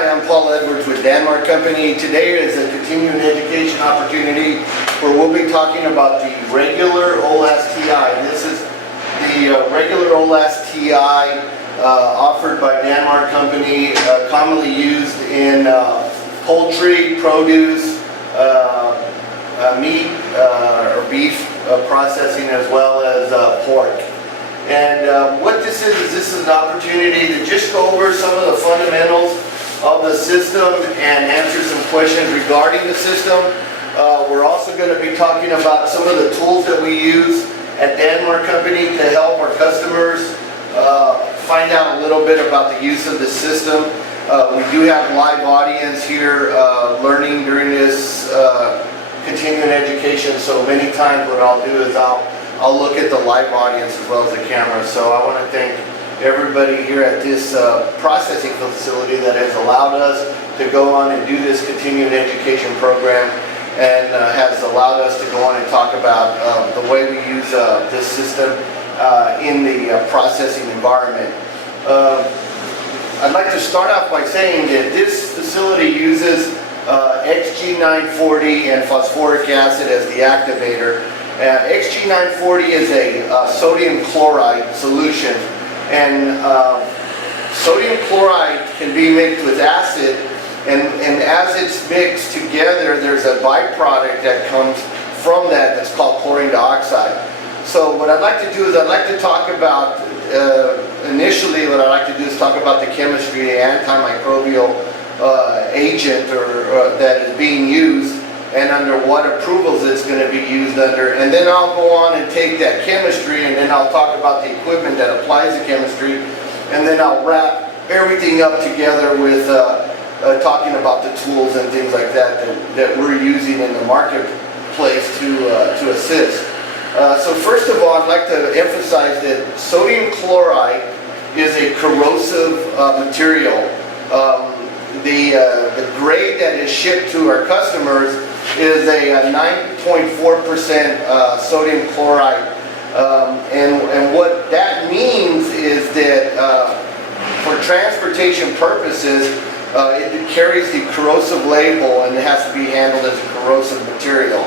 Hi, I'm Paul Edwards with Denmark Company. Today is a continuing education opportunity where we'll be talking about the regular OLAS-TI. This is the regular OLAS-TI offered by Denmark Company, commonly used in poultry, produce, meat or beef processing, as well as pork. And what this is an opportunity to just go over some of the fundamentals of the system and answer some questions regarding the system. We're also going to be talking about some of the tools that we use at Denmark Company to help our customers find out a little bit about the use of the system. We do have live audience here learning during this continuing education, so many times what I'll do is I'll look at the live audience as well as the camera. So I want to thank everybody here at this processing facility that has allowed us to go on and do this continuing education program, and has allowed us to go on and talk about the way we use this system in the processing environment. I'd like to start off by saying that this facility uses XG940 and phosphoric acid as the activator. XG940 is a sodium chloride solution, and sodium chloride can be mixed with acid, and as it's mixed together, there's a byproduct that comes from that that's called chlorine dioxide. So what I'd like to do is I'd like to talk about, initially what I'd like to do is talk about the chemistry, the antimicrobial agent that is being used, and under what approvals it's going to be used under. And then I'll go on and take that chemistry, and then I'll talk about the equipment that applies the chemistry, and then I'll wrap everything up together with talking about the tools and things like that we're using in the marketplace to assist. So first of all, I'd like to emphasize that sodium chloride is a corrosive material. The grade that is shipped to our customers is a 9.4% sodium chloride, and what that means is that for transportation purposes, it carries the corrosive label, and it has to be handled as a corrosive material.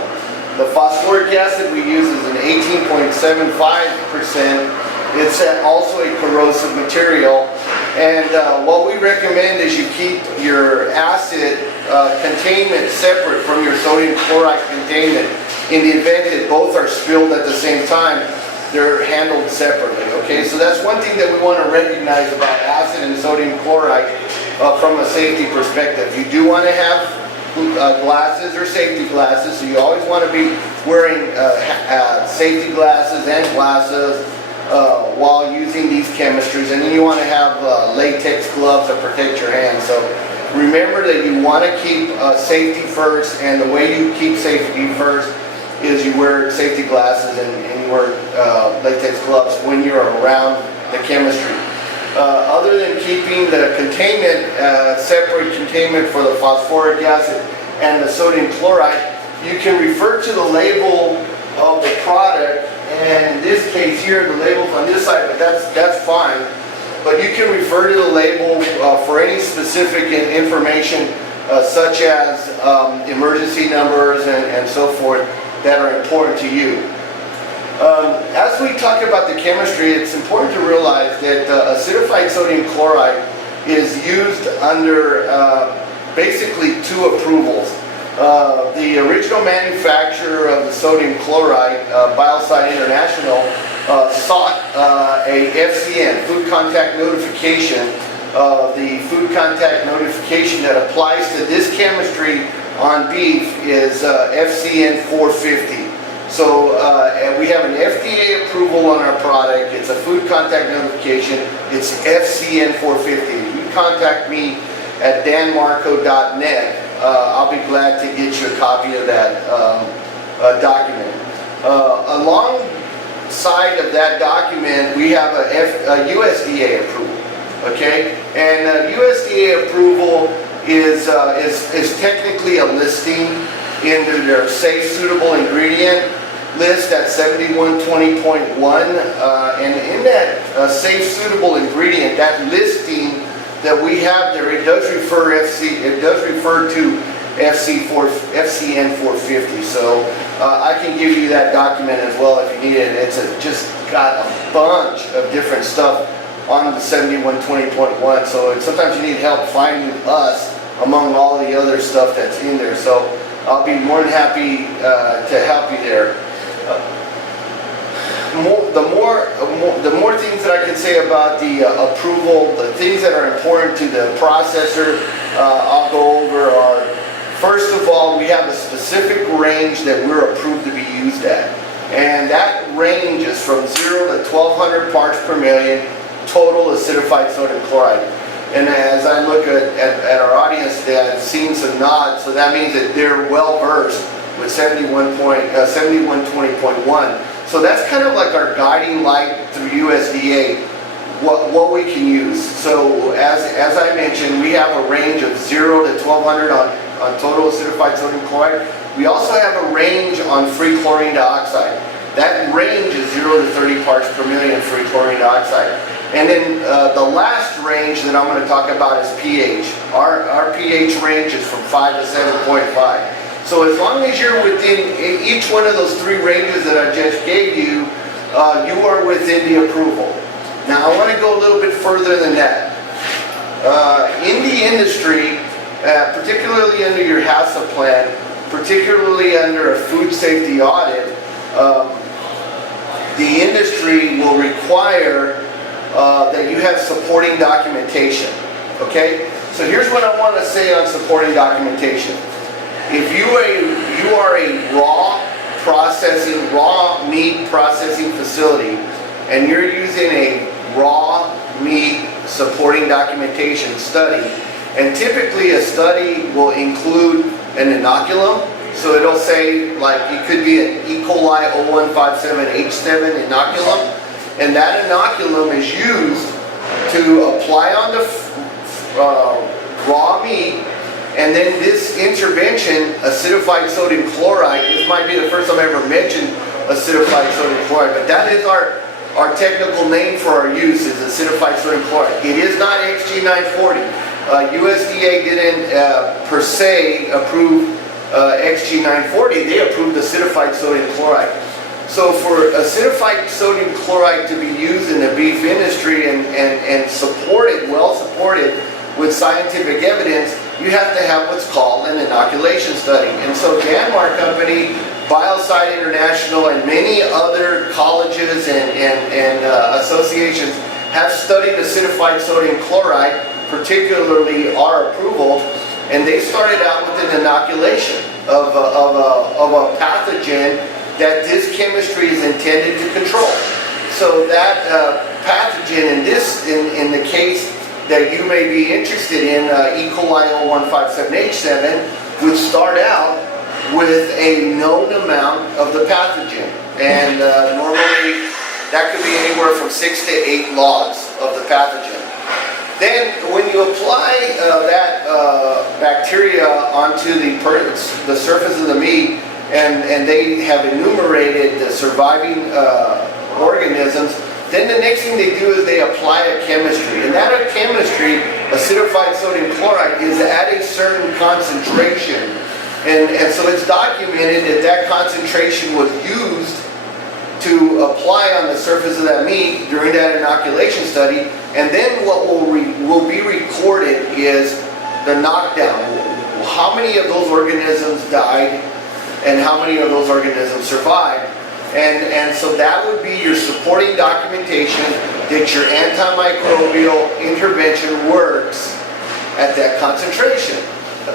The phosphoric acid we use is an 18.75%. It's also a corrosive material, and what we recommend is you keep your acid containment separate from your sodium chloride containment. In the event that both are spilled at the same time, they're handled separately. Okay, so that's one thing that we want to recognize about acid and sodium chloride from a safety perspective. You do want to have glasses or safety glasses, so you always want to be wearing safety glasses and glasses while using these chemistries, and then you want to have latex gloves to protect your hands. So remember that you want to keep safety first, and the way you keep safety first is you wear safety glasses and you wear latex gloves when you're around the chemistry. Other than keeping the containment, separate containment for the phosphoric acid and the sodium chloride, you can refer to the label of the product. And in this case here, the label's on this side, but that's fine. But you can refer to the label for any specific information, such as emergency numbers and so forth, that are important to you. As we talk about the chemistry, it's important to realize that acidified sodium chloride is used under basically two approvals. The original manufacturer of the sodium chloride, Biocide International, sought a FCN, Food Contact Notification. The Food Contact Notification that applies to this chemistry on beef is FCN 450. So we have an FDA approval on our product. It's a Food Contact Notification. It's FCN 450. If you contact me at danmarco.net, I'll be glad to get you a copy of that document. Alongside of that document, we have a USDA approval. Okay, and USDA approval is technically a listing into their safe suitable ingredient list at 7120.1, and in that safe suitable ingredient, that listing that we have there, it does refer to FCN 450. So I can give you that document as well if you need it. It's just got a bunch of different stuff on the 7120.1. So sometimes you need help finding us among all the other stuff that's in there. So I'll be more than happy to help you there. The more things that I can say about the approval, the things that are important to the processor, I'll go over are, first of all, we have a specific range that we're approved to be used at. And that range is from 0 to 1200 parts per million total acidified sodium chloride. And as I look at our audience today, I've seen some nods, so that means that they're well versed with 7120.1. So that's kind of like our guiding light through USDA, what we can use. So as I mentioned, we have a range of 0 to 1200 on total acidified sodium chloride. We also have a range on free chlorine dioxide. That range is 0 to 30 parts per million free chlorine dioxide. And then the last range that I'm going to talk about is pH. Our pH range is from 5 to 7.5. So as long as you're within each one of those three ranges that I just gave you, you are within the approval. Now I want to go a little bit further than that. In the industry, particularly under your HACCP plan, particularly under a food safety audit, the industry will require that you have supporting documentation. Okay? So here's what I want to say on supporting documentation. If you are a raw meat processing facility and you're using a raw meat supporting documentation study, and typically a study will include an inoculum, so it'll say, like, it could be an E. coli 0157H7 inoculum, and that inoculum is used to apply on the raw meat. And then this intervention, acidified sodium chloride, this might be the first time I ever mentioned acidified sodium chloride, but that is our technical name for our use, is acidified sodium chloride. It is not XG940. USDA didn't per se approve XG940, they approved acidified sodium chloride. So for acidified sodium chloride to be used in the beef industry and supported, well supported with scientific evidence, you have to have what's called an inoculation study. And so Danmar Company, Biocide International, and many other colleges and associations have studied acidified sodium chloride, particularly our approval, and they started out with an inoculation of a pathogen that this chemistry is intended to control. So that pathogen in the case that you may be interested in, E. coli 0157H7, would start out with a known amount of the pathogen. And normally that could be anywhere from 6 to 8 logs of the pathogen. Then when you apply that bacteria onto the surface of the meat, and they have enumerated the surviving organisms, then the next thing they do is they apply a chemistry. And that chemistry, acidified sodium chloride, is at a certain concentration. And so it's documented that that concentration was used to apply on the surface of that meat during that inoculation study. And then what will be recorded is the knockdown. How many of those organisms died and how many of those organisms survived. And so that would be your supporting documentation that your antimicrobial intervention works at that concentration.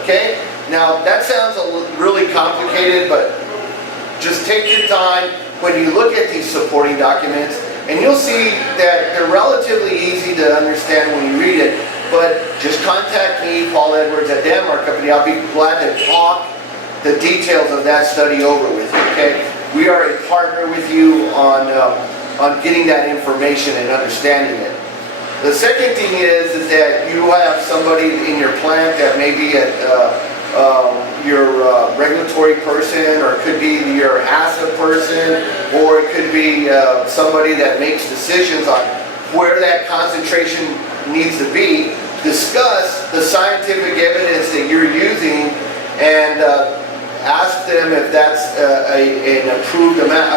Okay? Now that sounds really complicated, but just take your time when you look at these supporting documents, and you'll see that they're relatively easy to understand when you read it. But just contact me, Paul Edwards at Danmar Company. I'll be glad to talk the details of that study over with you. Okay? We are a partner with you on getting that information and understanding it. The second thing is that you have somebody in your plant that may be your regulatory person, or it could be your HACCP person, or it could be somebody that makes decisions on where that concentration needs to be. discuss the scientific evidence that you're using and ask them if that's an approved amount,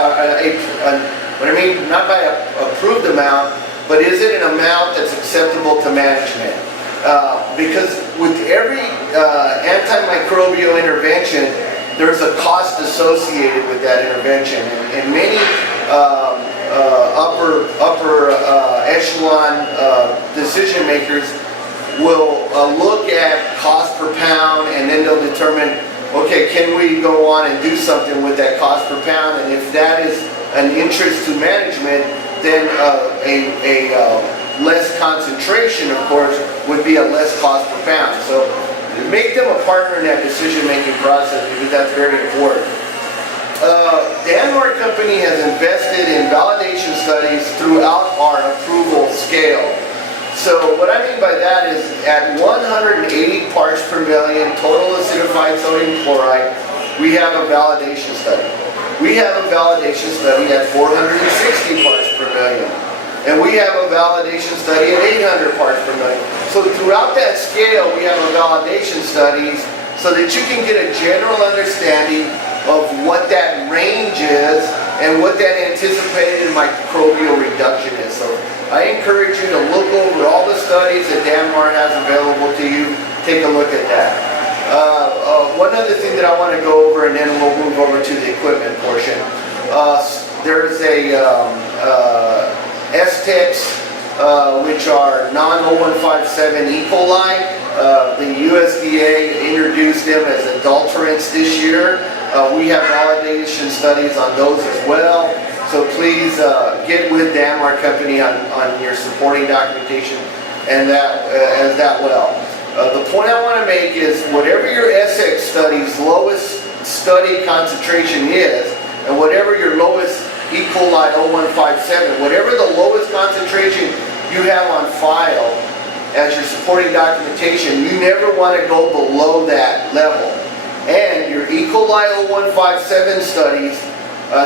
what I mean, not by approved amount, but is it an amount that's acceptable to management? Because with every antimicrobial intervention, there's a cost associated with that intervention, and many upper echelon decision makers will look at cost per pound, and then they'll determine, okay, can we go on and do something with that cost per pound? And if that is an interest to management, then a less concentration, of course, would be a less cost per pound. So make them a partner in that decision-making process, because that's very important. Danmark Company has invested in validation studies throughout our approval scale. So what I mean by that is at 180 parts per million total acidified sodium chloride, we have a validation study. We have a validation study at 460 parts per million. And we have a validation study at 800 parts per million. So throughout that scale, we have a validation studies so that you can get a general understanding of what that range is and what that anticipated microbial reduction is. So I encourage you to look over all the studies that Danmark has available to you. Take a look at that. One other thing that I want to go over, and then we'll move over to the equipment portion. There's a STEX, which are non-0157 E. coli. The USDA introduced them as adulterants this year. We have validation studies on those as well. So please get with Danmark Company on your supporting documentation and that well. The point I want to make is whatever your SX study's lowest study concentration is, and whatever your lowest E. coli 0157, whatever the lowest concentration you have on file as your supporting documentation, you never want to go below that level. And your E. coli 0157 studies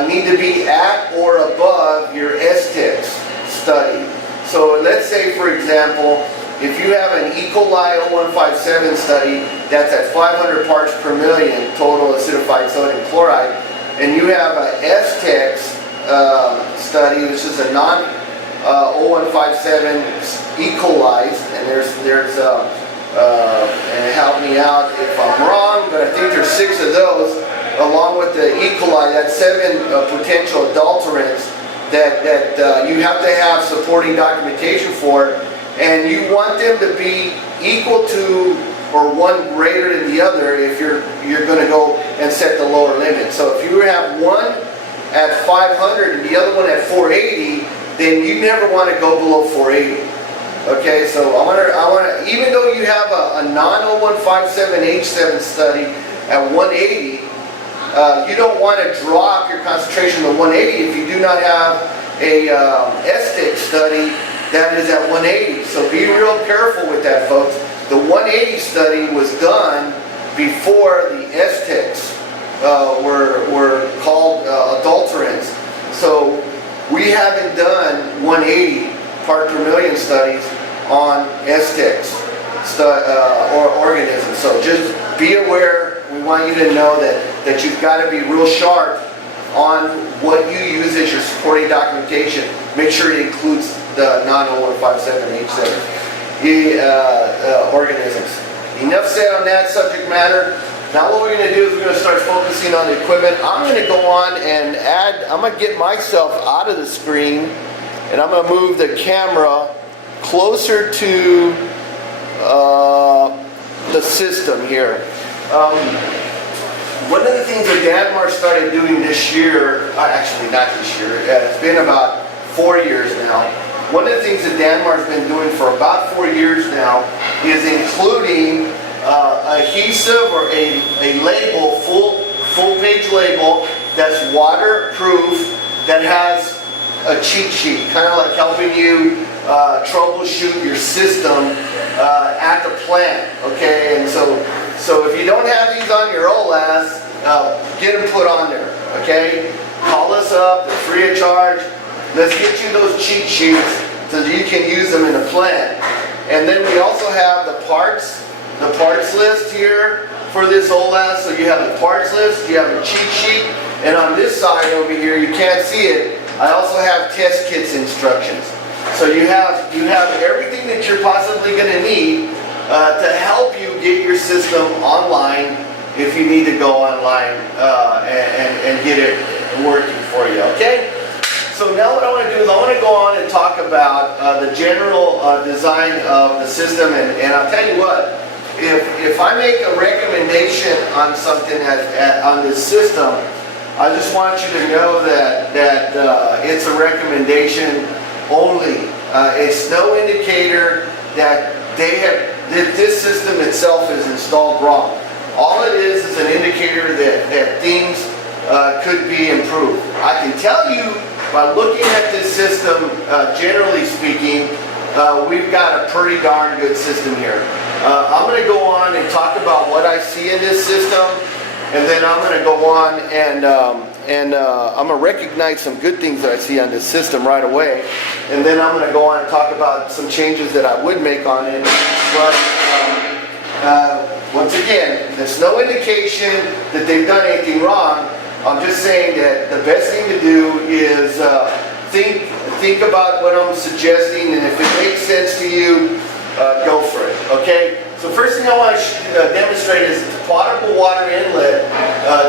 need to be at or above your STEX study. So let's say, for example, if you have an E. coli 0157 study that's at 500 parts per million total acidified sodium chloride, and you have a STEX study, which is a non-0157 E. coli, and and help me out if I'm wrong, but I think there's 6 of those, along with the E. coli, that's 7 potential adulterants that you have to have supporting documentation for, and you want them to be equal to or one greater than the other if you're going to go and set the lower limit. So if you have one at 500 and the other one at 480, then you never want to go below 480. Okay, so I want to, even though you have a non-0157H7 study at 180, you don't want to drop your concentration to 180 if you do not have a STEX study that is at 180. So be real careful with that, folks. The 180 study was done before the STEX were called adulterants. So we haven't done 180 part per million studies on STEX or organisms. So just be aware. We want you to know that you've got to be real sharp on what you use as your supporting documentation. Make sure it includes the non-0157H7 organisms. Enough said on that subject matter. Now what we're going to do is we're going to start focusing on the equipment. I'm going to go on and I'm going to get myself out of the screen, and I'm going to move the camera closer to the system here. One of the things that Danmark started doing this year, actually not this year, it's been about 4 years now. One of the things that Danmark's been doing for about 4 years now is including adhesive or a label, full page label that's waterproof, that has a cheat sheet, kind of like helping you troubleshoot your system at the plant. Okay, and so if you don't have these on your OLAS, get them put on there. Okay, call us up, they're free of charge. Let's get you those cheat sheets so that you can use them in the plant. And then we also have the parts list here for this OLAS. So you have the parts list, you have a cheat sheet, and on this side over here, you can't see it, I also have test kits instructions. So you have everything that you're possibly going to need to help you get your system online if you need to go online and get it working for you, okay? So now what I want to do is I want to go on and talk about the general design of the system, and I'll tell you what, if I make a recommendation on something on this system, I just want you to know that it's a recommendation only. It's no indicator that this system itself is installed wrong. All it is an indicator that things could be improved. I can tell you by looking at this system, generally speaking, we've got a pretty darn good system here. I'm going to go on and talk about what I see in this system, and then I'm going to go on and I'm going to recognize some good things that I see on this system right away, and then I'm going to go on and talk about some changes that I would make on it. But once again, there's no indication that they've done anything wrong. I'm just saying that the best thing to do is think about what I'm suggesting, and if it makes sense to you, go for it, okay? So first thing I want to demonstrate is that the potable water inlet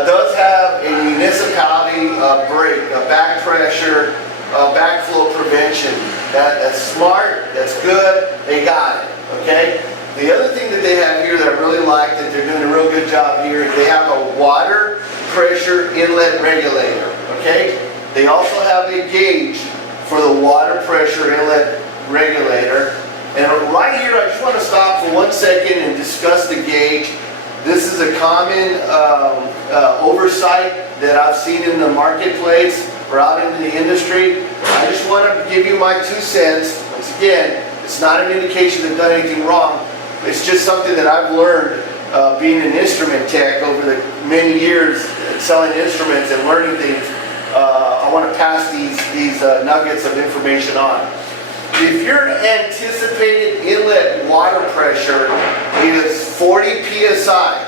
does have a municipality brake, a back pressure, backflow prevention. That's smart, that's good, they got it, okay? The other thing that they have here that I really like, that they're doing a real good job here, is they have a water pressure inlet regulator, okay? They also have a gauge for the water pressure inlet regulator. And right here, I just want to stop for 1 second and discuss the gauge. This is a common oversight that I've seen in the marketplace or out in the industry. I just want to give you my 2 cents. Once again, it's not an indication they've done anything wrong. It's just something that I've learned being an instrument tech over the many years, selling instruments and learning things. I want to pass these nuggets of information on. If your anticipated inlet water pressure is 40 psi,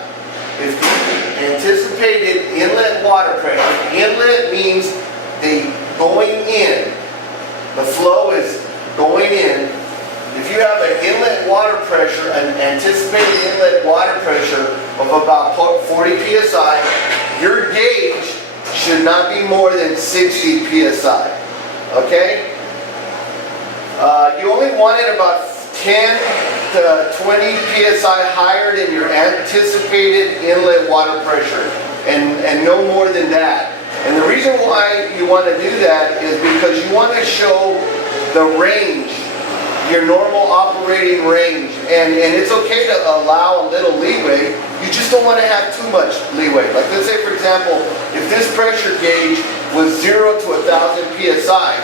if the anticipated inlet water pressure, inlet means the going in, the flow is going in. If you have an inlet water pressure, an anticipated inlet water pressure of about 40 psi, your gauge should not be more than 60 psi, okay? You only want it about 10 to 20 psi higher than your anticipated inlet water pressure, and no more than that. And the reason why you want to do that is because you want to show the range, your normal operating range, and it's okay to allow a little leeway. You just don't want to have too much leeway. Like, let's say, for example, if this pressure gauge was 0 to 1,000 psi,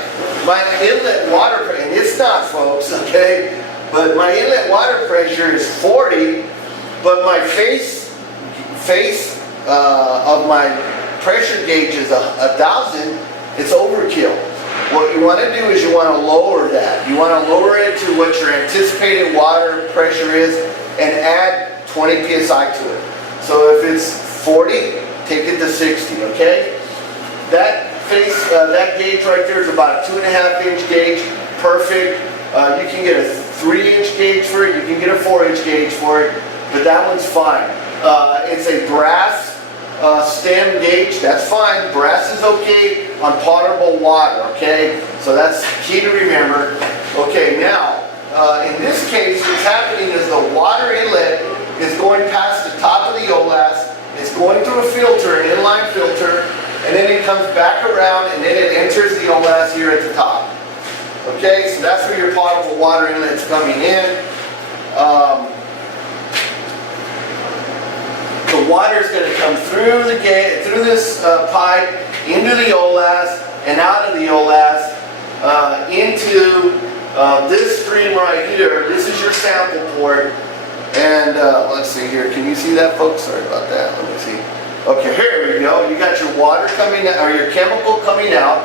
my inlet water pressure, and it's not, folks, okay, but my inlet water pressure is 40, but my face of my pressure gauge is 1,000, it's overkill. What you want to do is you want to lower that. You want to lower it to what your anticipated water pressure is and add 20 psi to it. So if it's 40, take it to 60, okay? That gauge right there is about a 2.5-inch gauge, perfect. You can get a 3-inch gauge for it, you can get a 4-inch gauge for it, but that one's fine. It's a brass stem gauge, that's fine. Brass is okay on potable water, okay? So that's key to remember. Okay, now, in this case, what's happening is the water inlet is going past the top of the OLAS, it's going through a filter, an inline filter, and then it comes back around and then it enters the OLAS here at the top. Okay, so that's where your potable water inlet's coming in. The water is going to come through the gate, through this pipe, into the OLAS, and out of the OLAS, into this stream right here. This is your sample port. And let's see here. Can you see that, folks? Sorry about that. Let me see. Okay, here we go. You got your water coming out, or your chemical coming out,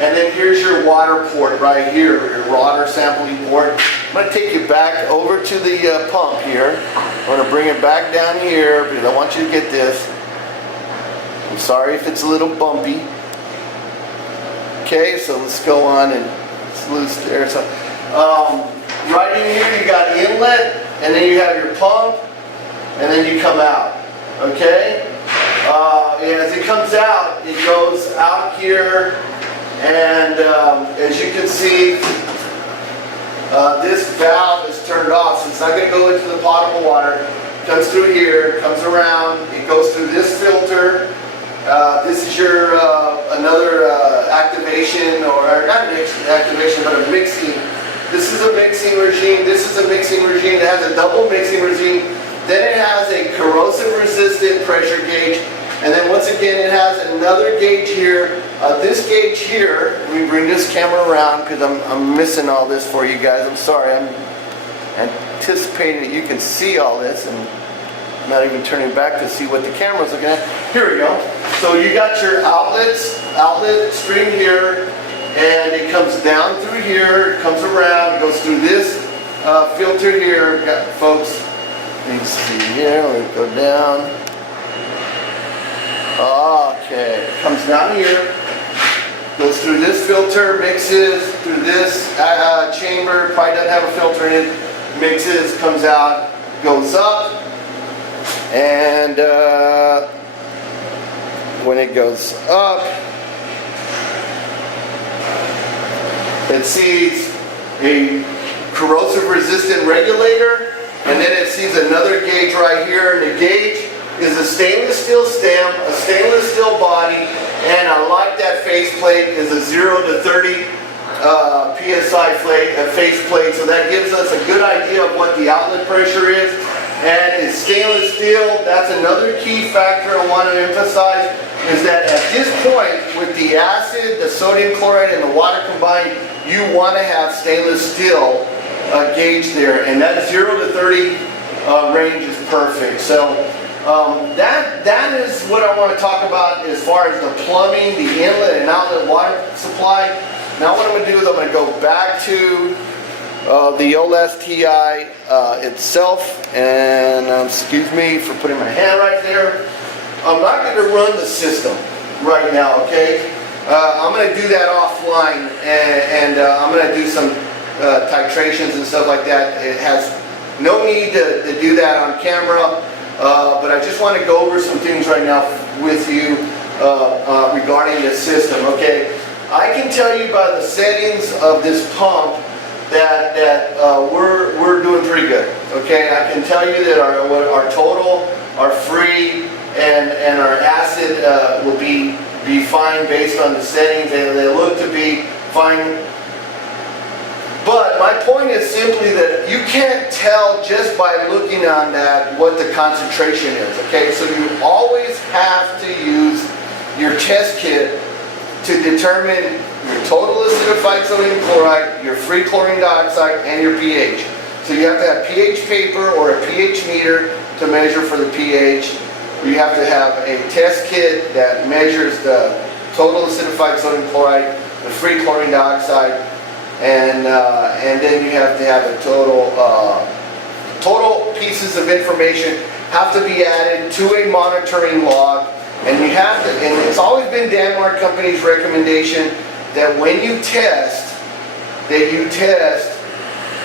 and then here's your water port right here, your water sampling port. I'm going to take you back over to the pump here. I'm going to bring it back down here because I want you to get this. I'm sorry if it's a little bumpy. Okay, so let's go on, and it's loose there. So, right in here you got inlet, and then you have your pump, and then you come out. Okay? As it comes out, it goes out here, and as you can see, this valve is turned off, so it's not going to go into the potable water. It comes through here, comes around, it goes through this filter. This is your another activation, or not an activation, but a mixing. This is a mixing regime. This is a mixing regime. It has a double mixing regime. Then it has a corrosive resistant pressure gauge. And then once again, it has another gauge here. This gauge here, let me bring this camera around because I'm missing all this for you guys. I'm sorry. I'm anticipating that you can see all this, and I'm not even turning back to see what the camera's looking at. Here we go. So you got your outlet string here, and it comes down through here, it comes around, it goes through this filter here. Got, folks, you can see here, let me go down. Okay, it comes down here, goes through this filter, mixes through this chamber, probably doesn't have a filter in it, mixes, comes out, goes up, and when it goes up, it sees a corrosive resistant regulator, and then it sees another gauge right here, and the gauge is a stainless steel stem, a stainless steel body, and I like that faceplate is a 0 to 30 psi faceplate, so that gives us a good idea of what the outlet pressure is. And it's stainless steel. That's another key factor I want to emphasize, is that at this point, with the acid, the sodium chloride, and the water combined, you want to have stainless steel gauge there, and that 0 to 30 range is perfect. So that is what I want to talk about as far as the plumbing, the inlet and outlet water supply. Now what I'm going to do is I'm going to go back to the OLSTI itself, and excuse me for putting my hand right there. I'm not going to run the system right now, okay? I'm going to do that offline, and I'm going to do some titrations and stuff like that. It has no need to do that on camera, but I just want to go over some things right now with you regarding this system, okay? I can tell you by the settings of this pump that we're doing pretty good, okay? I can tell you that our total, our free, and our acid will be fine based on the settings, and they look to be fine. But my point is simply that you can't tell just by looking on that what the concentration is, okay? So you always have to use your test kit to determine your total acidified sodium chloride, your free chlorine dioxide, and your pH. So you have to have pH paper or a pH meter to measure for the pH. You have to have a test kit that measures the total acidified sodium chloride, the free chlorine dioxide, and then you have to have a total pieces of information have to be added to a monitoring log. And you have to, and it's always been Denmark Company's recommendation that when you test, that you test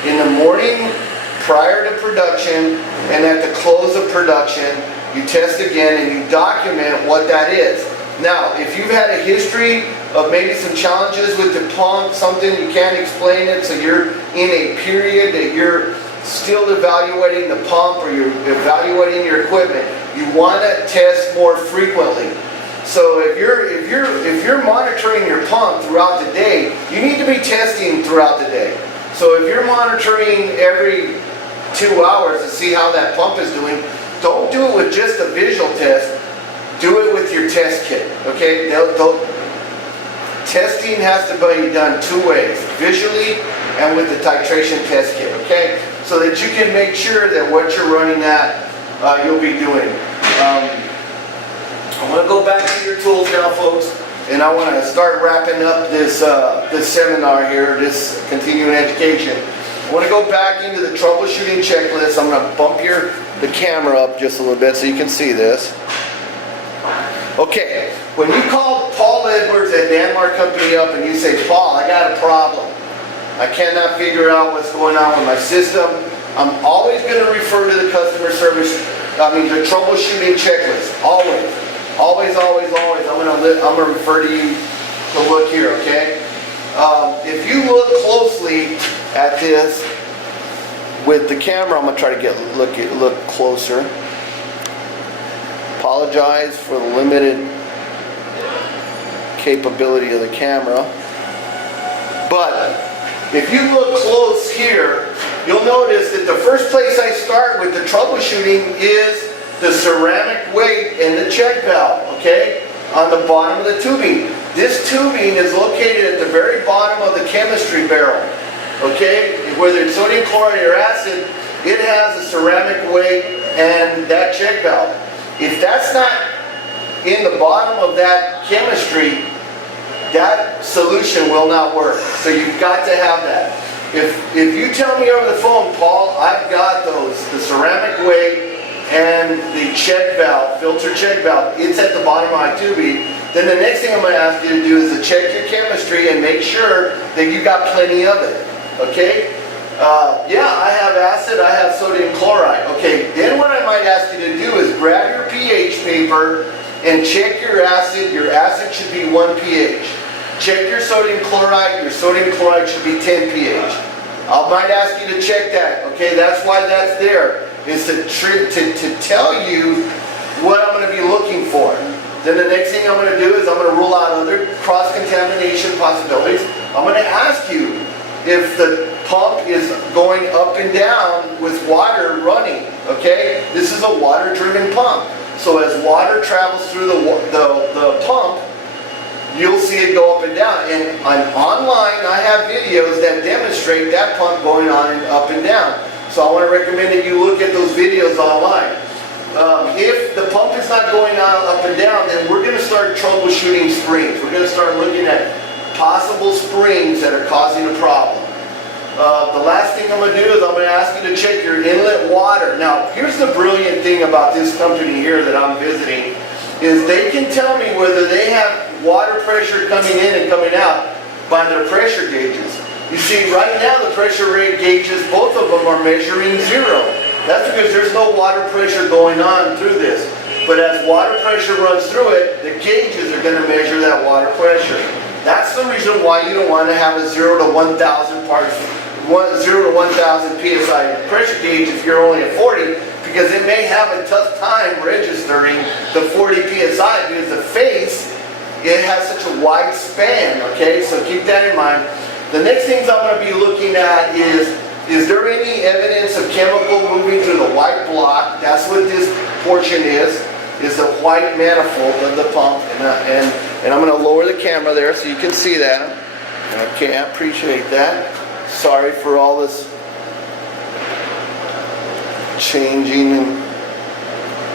in the morning prior to production and at the close of production. You test again and you document what that is. Now, if you've had a history of maybe some challenges with the pump, something you can't explain it, so you're in a period that you're still evaluating the pump or you're evaluating your equipment, you want to test more frequently. So if you're monitoring your pump throughout the day, you need to be testing throughout the day. So if you're monitoring every 2 hours to see how that pump is doing, don't do it with just a visual test. Do it with your test kit, okay? Testing has to be done two ways, visually and with the titration test kit, okay? So that you can make sure that what you're running at, you'll be doing. I'm going to go back to your tools now, folks, and I want to start wrapping up this seminar here, this continuing education. want to go back into the troubleshooting checklist. I'm going to bump the camera up just a little bit so you can see this. Okay, when you call Paul Edwards at Danmar Company up and you say, Paul, I got a problem. I cannot figure out what's going on with my system. I'm always going to refer to the customer service, the troubleshooting checklist. Always. Always, always, always. I'm going to refer to you to look here, okay? If you look closely at this with the camera, I'm going to try to look closer. Apologize for the limited capability of the camera. But if you look close here, you'll notice that the first place I start with the troubleshooting is the ceramic weight and the check valve, okay? On the bottom of the tubing. This tubing is located at the very bottom of the chemistry barrel, okay? Whether it's sodium chloride or acid, it has a ceramic weight and that check valve. If that's not in the bottom of that chemistry, that solution will not work. So you've got to have that. If you tell me over the phone, Paul, I've got the ceramic weight and the check valve, filter check valve, it's at the bottom of my tubing, then the next thing I'm going to ask you to do is to check your chemistry and make sure that you got plenty of it. Okay? Yeah, I have acid, I have sodium chloride. Okay, then what I might ask you to do is grab your pH paper and check your acid. Your acid should be 1 pH. Check your sodium chloride should be 10 pH. I might ask you to check that. Okay, that's why that's there, is to tell you what I'm going to be looking for. Then the next thing I'm going to do is I'm going to rule out other cross-contamination possibilities. I'm going to ask you if the pump is going up and down with water running, okay? This is a water-driven pump. So as water travels through the pump, you'll see it go up and down. And online, I have videos that demonstrate that pump going on and up and down. So I want to recommend that you look at those videos online. If the pump is not going on up and down, then we're going to start troubleshooting springs. We're going to start looking at possible springs that are causing a problem. The last thing I'm going to do is I'm going to ask you to check your inlet water. Now, here's the brilliant thing about this company here that I'm visiting, is they can tell me whether they have water pressure coming in and coming out by their pressure gauges. You see, right now the pressure rate gauges, both of them are measuring 0. That's because there's no water pressure going on through this. But as water pressure runs through it, the gauges are going to measure that water pressure. That's the reason why you don't want to have a 0 to 1,000 psi pressure gauge if you're only at 40, because it may have a tough time registering the 40 psi because the face, it has such a wide span, okay? So keep that in mind. The next things I'm going to be looking at is there any evidence of chemical moving through the white block? That's what this portion is the white manifold of the pump. And I'm going to lower the camera there so you can see that. Okay, I appreciate that. Sorry for all this changing and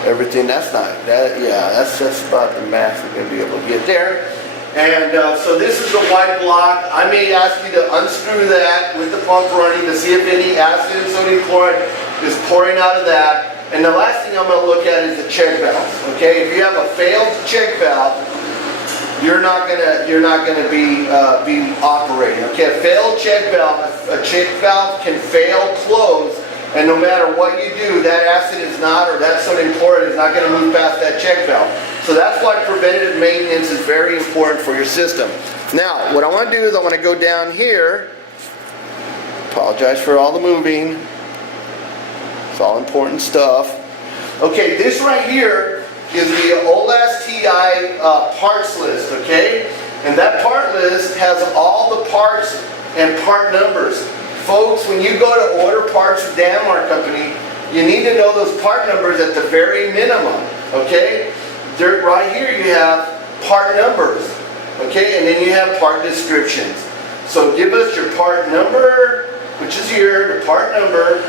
everything. That's about the max we're going to be able to get there. And so this is the white block. I may ask you to unscrew that with the pump running to see if any acid and sodium chloride is pouring out of that. And the last thing I'm going to look at is the check valve. Okay, if you have a failed check valve, you're not gonna be operating. Okay, a failed check valve can fail closed, and no matter what you do, that acid is not, or that sodium chloride is not going to move past that check valve. So that's why preventative maintenance is very important for your system. Now, what I want to do is I want to go down here. Apologize for all the moving. It's all important stuff. Okay, this right here is the OLAS-TI parts list, okay? And that part list has all the parts and part numbers. Folks, when you go to order parts from Danmar Company, you need to know those part numbers at the very minimum, okay? Right here you have part numbers, okay? And then you have part descriptions. So give us your part number, which is here, the part number.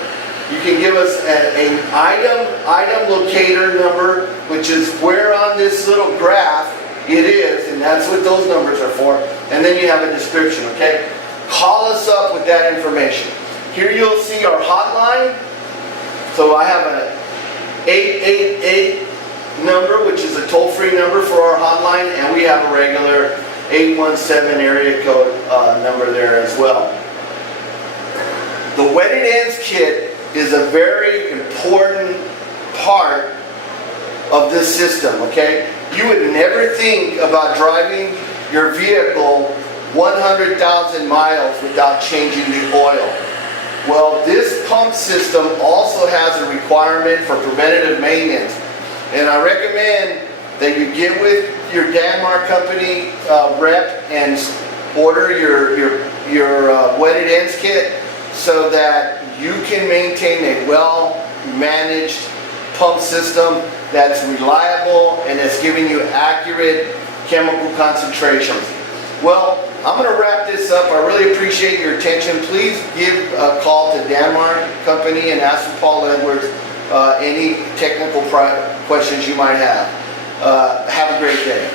You can give us an item locator number, which is where on this little graph it is, and that's what those numbers are for. And then you have a description, okay? Call us up with that information. Here you'll see our hotline. So I have an 888 number, which is a toll-free number for our hotline, and we have a regular 817 area code number there as well. The wetted ends kit is a very important part of this system, okay? You would never think about driving your vehicle 100,000 miles without changing the oil. Well, this pump system also has a requirement for preventative maintenance. And I recommend that you get with your Danmark company rep and order your wetted ends kit so that you can maintain a well-managed pump system that's reliable and that's giving you accurate chemical concentrations. Well, I'm going to wrap this up. I really appreciate your attention. Please give a call to Danmark Company and ask for Paul Edwards any technical questions you might have. Have a great day.